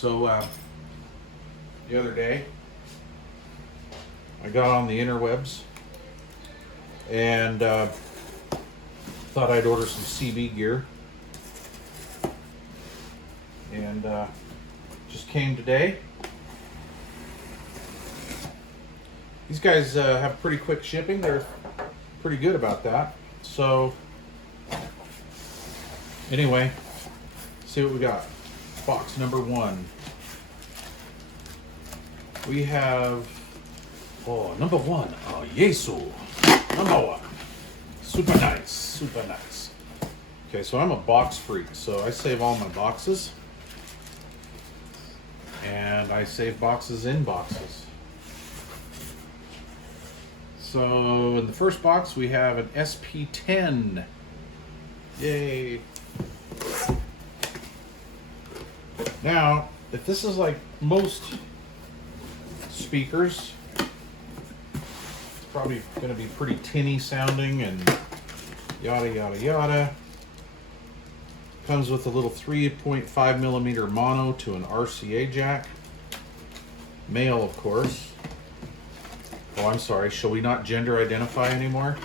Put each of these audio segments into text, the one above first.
So the other day I got on the interwebs and thought I'd order some CB gear, and just came today. These guys have pretty quick shipping. They're pretty good about that. So anyway, see what we got. Box number 1. We have, number 1. Oh, Yesu. Number 1. Super nice. Super nice. Okay, so I'm a box freak, so I save all my boxes. And I save boxes in boxes. So in the first box we have an SP10. Yay. Now, if this is like most speakers, it's probably going to be pretty tinny sounding and yada yada yada. Comes with a little 3.5 millimeter mono to an RCA jack. Male, of course. Oh, I'm sorry. Shall we not gender identify anymore?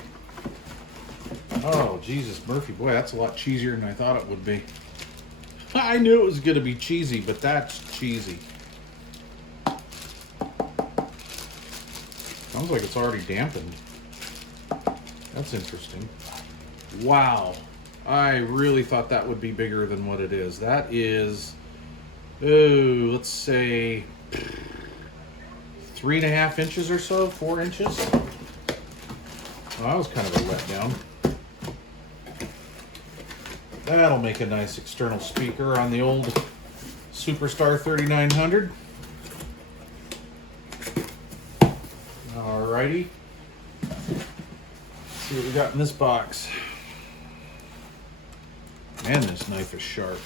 Oh, Jesus, Murphy. Boy, that's a lot cheesier than I thought it would be. I knew it was going to be cheesy, but that's cheesy. Sounds like it's already dampened. That's interesting. Wow. I really thought that would be bigger than what it is. That is, let's say 3.5 inches or so, 4 inches. Well, that was kind of a letdown. That'll make a nice external speaker on the old Superstar 3900. Alrighty. Let's see what we got in this box. Man, this knife is sharp.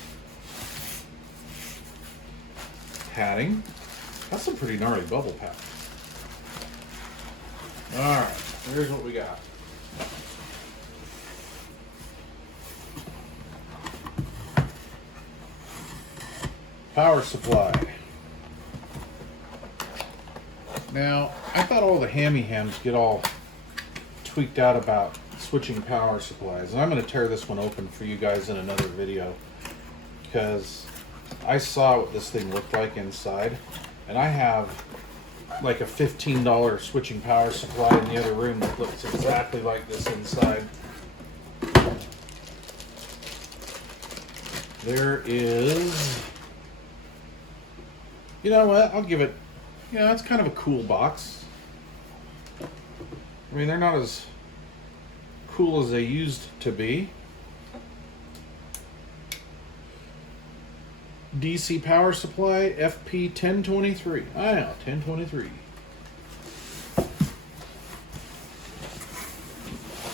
Padding. That's some pretty gnarly bubble padding. Alright, here's what we got. Power supply. Now, I thought all the hammy hams get all tweaked out about switching power supplies, and I'm going to tear this one open for you guys in another video, because I saw what this thing looked like inside, and I have like a $15 switching power supply in the other room that looks exactly like this inside. There is, you know what, I'll give it, yeah, it's kind of a cool box. I mean, they're not as cool as they used to be. DC power supply, FP 1023. Ah, yeah, 1023.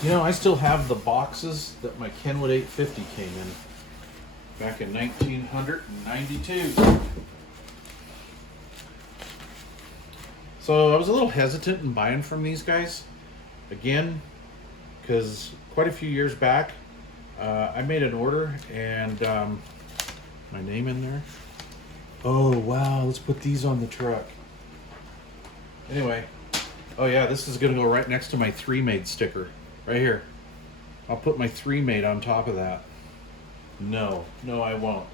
You know, I still have the boxes that my Kenwood 850 came in back in 1992. So I was a little hesitant in buying from these guys. Again, because quite a few years back, I made an order and my name in there. Oh, wow, let's put these on the truck. Anyway, oh yeah, this is going to go right next to my 3-Made sticker. Right here. I'll put my 3-Made on top of that. No, I won't.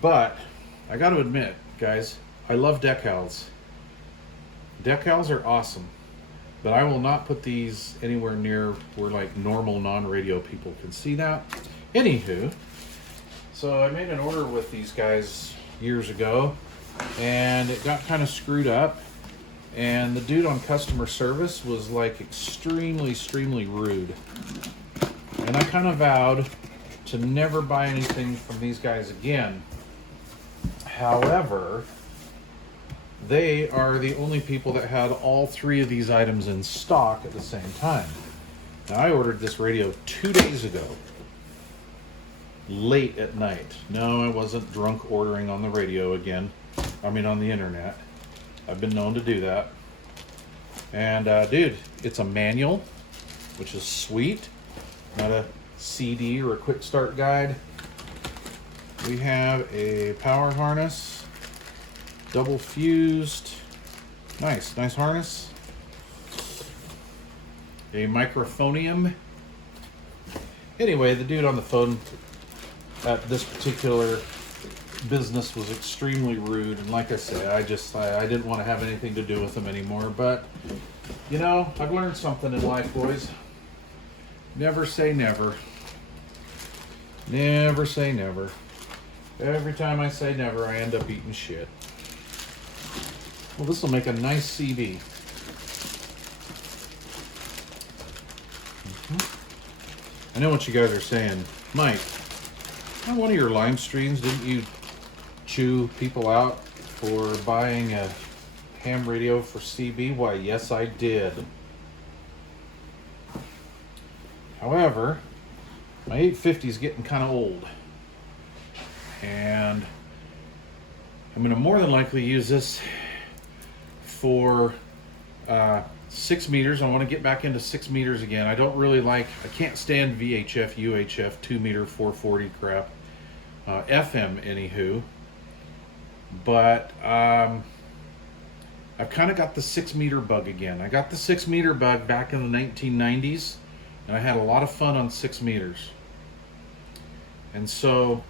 But I got to admit, guys, I love decals. Decals are awesome. But I will not put these anywhere near where like normal non-radio people can see that. Anywho, so I made an order with these guys years ago, and it got kind of screwed up, and the dude on customer service was like extremely rude. And I kind of vowed to never buy anything from these guys again. However, they are the only people that had all 3 of these items in stock at the same time. Now, I ordered this radio 2 days ago, late at night. No, I wasn't drunk ordering on the radio again. I mean, on the internet. I've been known to do that. And, dude, it's a manual, which is sweet. Not a CD or a quick start guide. we have a power harness, double fused. Nice harness. A microphonium. Anyway, the dude on the phone at this particular business was extremely rude, and like I say, I didn't want to have anything to do with him anymore. But you know, I've learned something in life, boys. Never say never. Never say never. Every time I say never, I end up eating shit. Well, this will make a nice CD. I know what you guys are saying. Mike, on one of your live streams, didn't you chew people out for buying a ham radio for CB? Why, yes, I did. However, my 850 is getting kind of old. And I'm going to more than likely use this for 6 meters. I want to get back into 6 meters again. I can't stand VHF, UHF, 2 meter, 440 crap. FM, anywho. But I've kind of got the 6 meter bug again. I got the 6 meter bug back in the 1990s, and I had a lot of fun on 6 meters. And so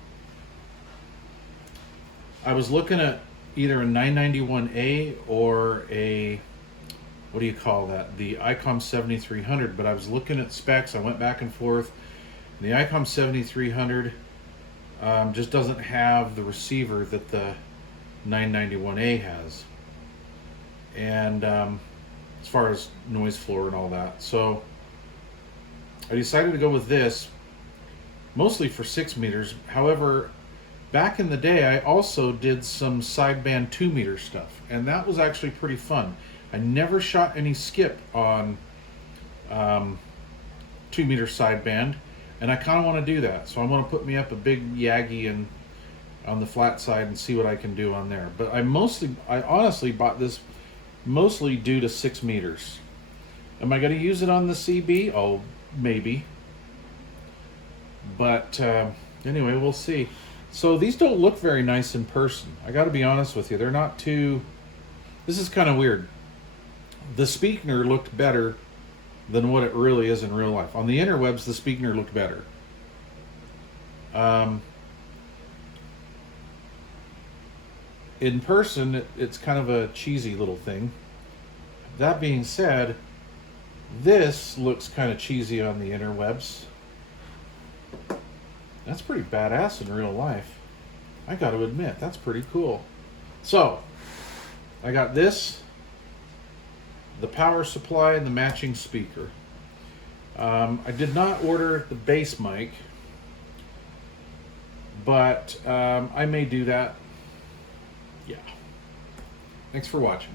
I was looking at either a 991A or a, what do you call that? The ICOM 7300, but I was looking at specs. I went back and forth. The ICOM 7300 just doesn't have the receiver that the 991A has. And as far as noise floor and all that. So I decided to go with this, mostly for 6 meters. However, back in the day, I also did some sideband 2 meter stuff, and that was actually pretty fun. I never shot any skip on 2 meter sideband, and I kind of want to do that. So I want to put me up a big Yagi and on the flat side and see what I can do on there. But I honestly bought this mostly due to 6 meters. Am I going to use it on the CB? Oh, maybe. But anyway, we'll see. So these don't look very nice in person. I got to be honest with you. They're not too... This is kind of weird. The Speaker looked better than what it really is in real life. On the interwebs, the Speaker looked better. In person, it's kind of a cheesy little thing. That being said, this looks kind of cheesy on the interwebs. That's pretty badass in real life. I got to admit, that's pretty cool. So, I got this, the power supply, and the matching speaker. I did not order the bass mic, but I may do that. Yeah. Thanks for watching.